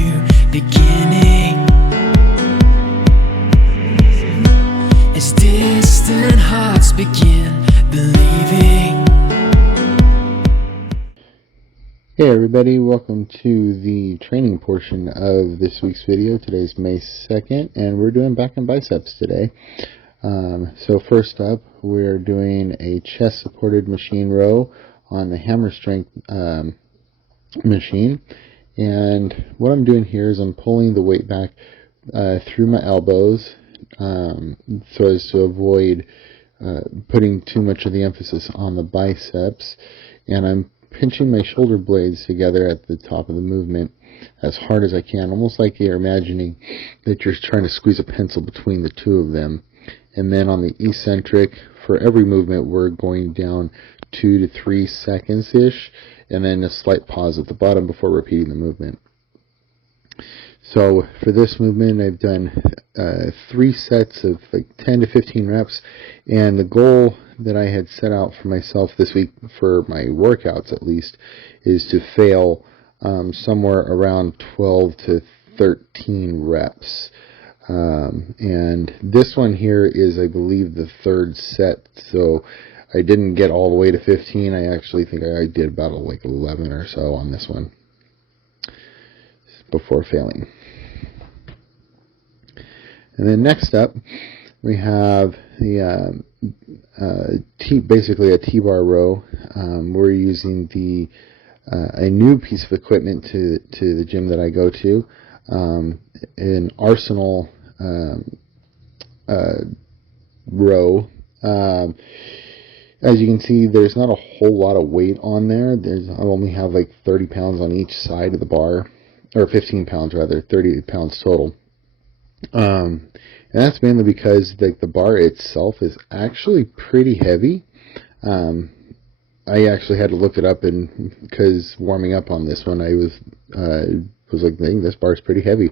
new beginning. As distant hearts begin believing. Hey everybody, welcome to the training portion of this week's video. Today's May 2nd and we're doing back and biceps today. So first up, we're doing a chest supported machine row on the hammer strength machine. And what I'm doing here is I'm pulling the weight back through my elbows so as to avoid putting too much of the emphasis on the biceps. And I'm pinching my shoulder blades together at the top of the movement as hard as I can, almost like you're imagining that you're trying to squeeze a pencil between the two of them. And then on the eccentric, for every movement, we're going down 2 to 3 seconds-ish, and then a slight pause at the bottom before repeating the movement. So for this movement, I've done 3 sets of like 10 to 15 reps, and the goal that I had set out for myself this week, for my workouts at least, is to fail somewhere around 12 to 13 reps. And this one here is, I believe, the 3rd set, so I didn't get all the way to 15. I actually think I did about like 11 or so on this one before failing. And then next up, we have the basically a T-bar row. We're using a new piece of equipment to the gym that I go to, an Arsenal row. As you can see, there's not a whole lot of weight on there. I only have like 30 pounds on each side of the bar, or 15 pounds rather, 30 pounds total. And that's mainly because the bar itself is actually pretty heavy. I actually had to look it up, and because warming up on this one, I was like, dang, this bar is pretty heavy.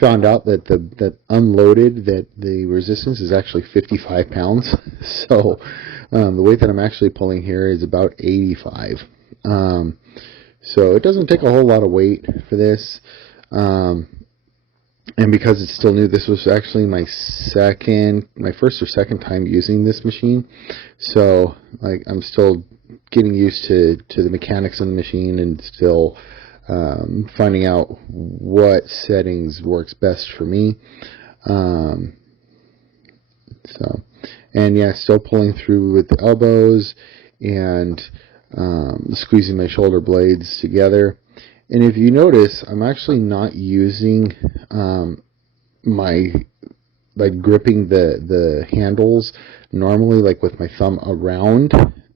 Found out that that unloaded, that the resistance is actually 55 pounds. So the weight that I'm actually pulling here is about 85. So it doesn't take a whole lot of weight for this. And because it's still new, this was actually my first or second time using this machine. So like, I'm still getting used to the mechanics of the machine, and still finding out what settings works best for me. And yeah, still pulling through with the elbows and squeezing my shoulder blades together. And if you notice, I'm actually not using gripping the handles normally, like with my thumb around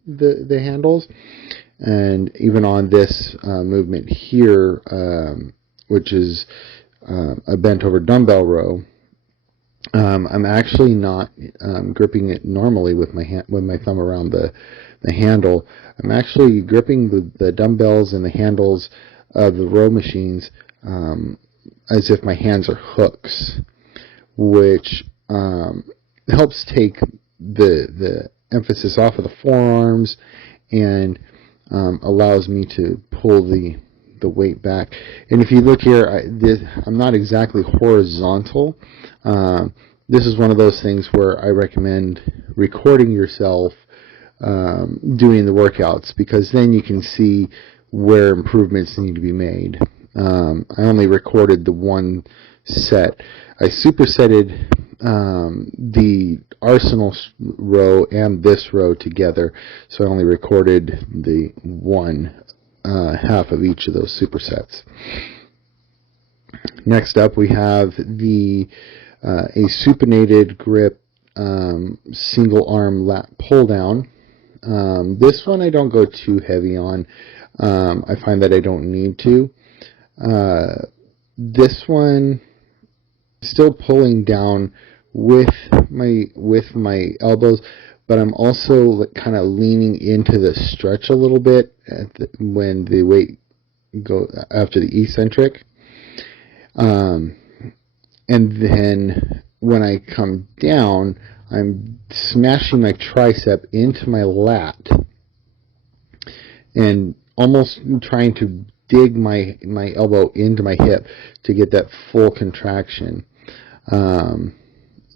the handles. And even on this movement here, which is a bent over dumbbell row, I'm actually not gripping it normally with my thumb around the handle. I'm actually gripping the dumbbells and the handles of the row machines as if my hands are hooks, which helps take the emphasis off of the forearms and allows me to pull the weight back. And if you look here, I'm not exactly horizontal. This is one of those things where I recommend recording yourself doing the workouts, because then you can see where improvements need to be made. I only recorded the one set. I supersetted the Arsenal row and this row together, so I only recorded the one half of each of those supersets. Next up, we have a supinated grip single arm lat pull down. This one I don't go too heavy on. I find that I don't need to. This one, still pulling down with my elbows, but I'm also kind of leaning into the stretch a little bit when the weight go after the eccentric. And then when I come down, I'm smashing my tricep into my lat and almost trying to dig my elbow into my hip to get that full contraction.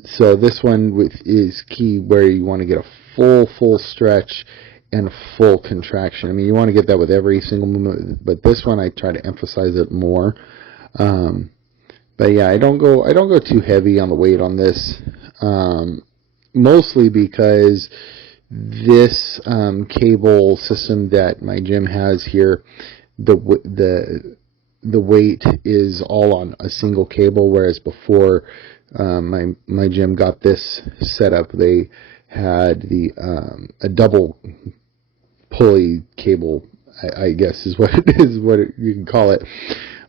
So this one is key, where you want to get a full stretch and full contraction. I mean, you want to get that with every single movement, but this one I try to emphasize it more. But yeah, I don't go too heavy on the weight on this, mostly because this cable system that my gym has here, the weight is all on a single cable, whereas before my gym got this set up, they had a double pulley cable, I guess is what it is, you can call it.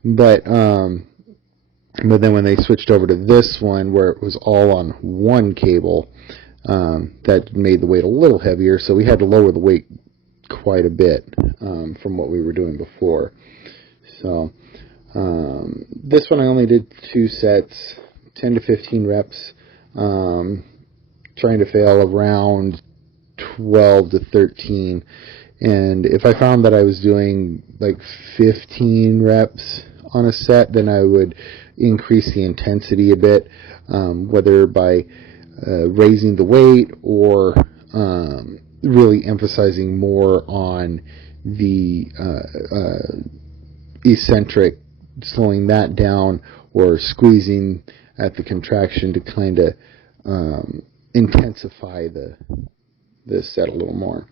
But then when they switched over to this one, where it was all on one cable, that made the weight a little heavier, so we had to lower the weight quite a bit from what we were doing before. So this one I only did 2 sets, 10 to 15 reps, trying to fail around 12 to 13. And if I found that I was doing like 15 reps on a set, then I would increase the intensity a bit, whether by raising the weight or really emphasizing more on the eccentric, slowing that down, or squeezing at the contraction to kind of intensify the set a little more.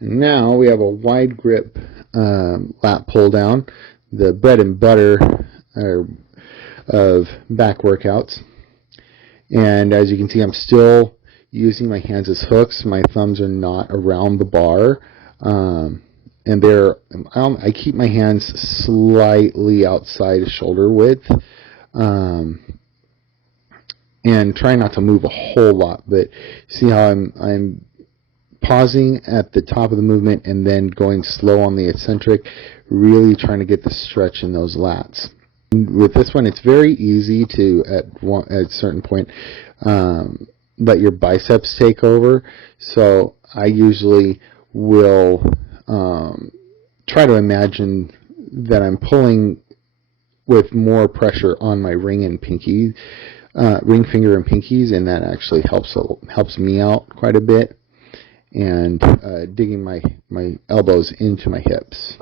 And now we have a wide grip lat pull down, the bread and butter of back workouts. And as you can see, I'm still using my hands as hooks. My thumbs are not around the bar, and I keep my hands slightly outside shoulder width, and try not to move a whole lot. But see how I'm pausing at the top of the movement and then going slow on the eccentric, really trying to get the stretch in those lats. With this one, it's very easy to, at a certain point, let your biceps take over. So I usually will try to imagine that I'm pulling with more pressure on my ring finger and pinkies, and that actually helps me out quite a bit. And digging my elbows into my hips,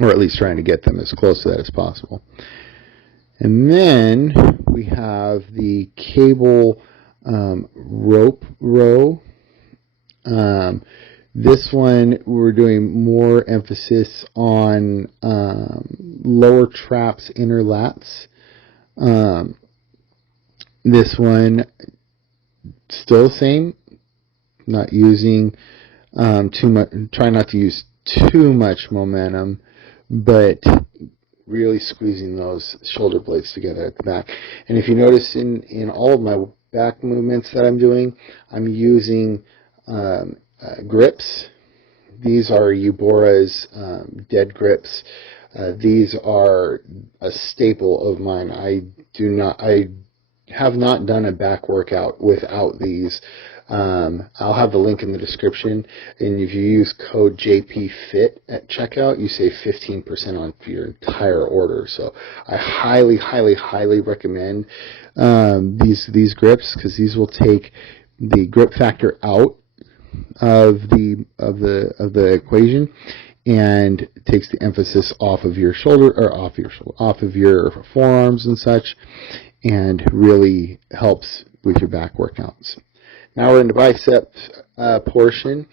or at least trying to get them as close to that as possible. And then we have the cable rope row. This one we're doing more emphasis on lower traps, inner lats. This one, still the same. Not using too much, try not to use too much momentum, but really squeezing those shoulder blades together at the back. And if you notice in all of my back movements that I'm doing, I'm using grips. These are Ubora's dead grips. These are a staple of mine. I have not done a back workout without these. I'll have the link in the description, and if you use code JPFIT at checkout, you save 15% on your entire order. So I highly, highly, highly recommend these grips, because these will take the grip factor out of the equation, and takes the emphasis off of your off of your forearms and such, and really helps with your back workouts. Now we're in the biceps portion.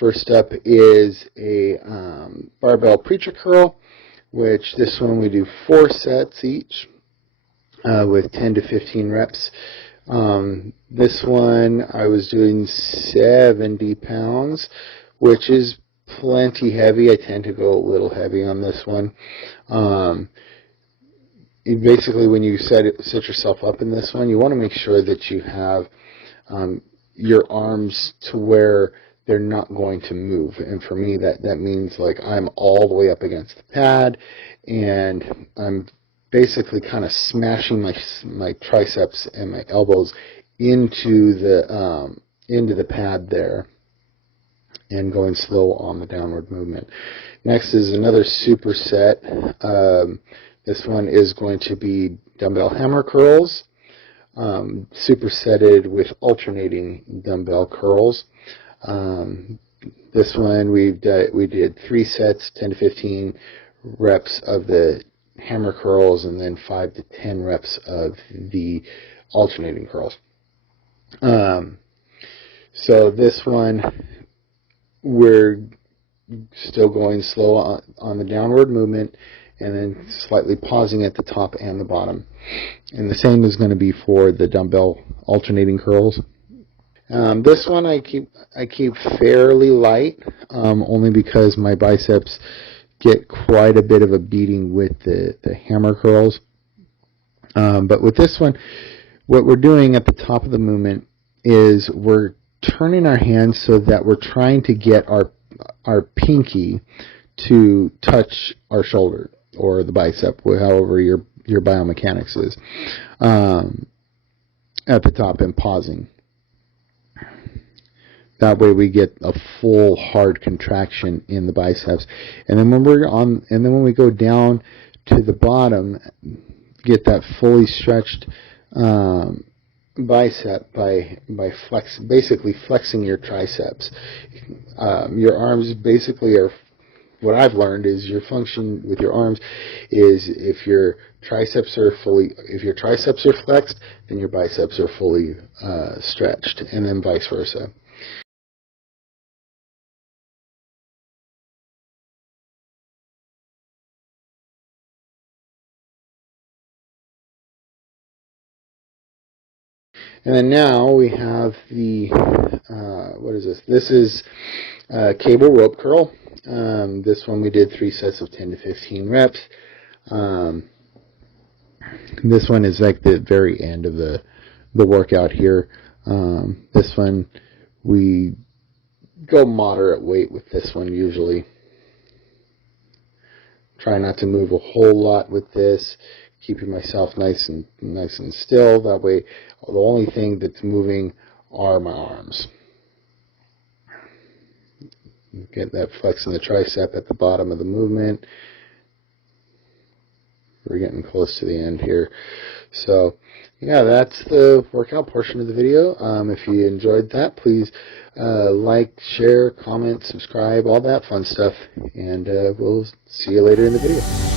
First up is a barbell preacher curl, which this one we do 4 sets each with 10 to 15 reps. This one I was doing 70 pounds, which is plenty heavy. I tend to go a little heavy on this one. Basically, when you set yourself up in this one, you want to make sure that you have your arms to where they're not going to move. And for me, that means like I'm all the way up against the pad, and I'm basically kind of smashing my triceps and my elbows into the pad there, and going slow on the downward movement. Next is another superset. This one is going to be dumbbell hammer curls, supersetted with alternating dumbbell curls. This one we did 3 sets, 10 to 15 reps of the hammer curls, and then 5 to 10 reps of the alternating curls. So this one, we're still going slow on the downward movement, and then slightly pausing at the top and the bottom. And the same is going to be for the dumbbell alternating curls. This one I keep fairly light, only because my biceps get quite a bit of a beating with the hammer curls. But with this one, what we're doing at the top of the movement is we're turning our hands so that we're trying to get our pinky to touch our shoulder or the bicep, however your biomechanics is, at the top, and pausing. That way we get a full hard contraction in the biceps, and then when we go down to the bottom, get that fully stretched bicep by basically flexing your triceps. Your arms basically are, what I've learned is your function with your arms is if your triceps are flexed, then your biceps are fully stretched, and then vice versa. And then now we have the, what is this? This is cable rope curl. This one we did 3 sets of 10 to 15 reps. This one is like the very end of the workout here. This one, we go moderate weight with this one usually. Try not to move a whole lot with this, keeping myself nice and still. That way, the only thing that's moving are my arms. Get that flex in the tricep at the bottom of the movement. We're getting close to the end here. So, yeah, that's the workout portion of the video. If you enjoyed that, please like, share, comment, subscribe, all that fun stuff. And we'll see you later in the video.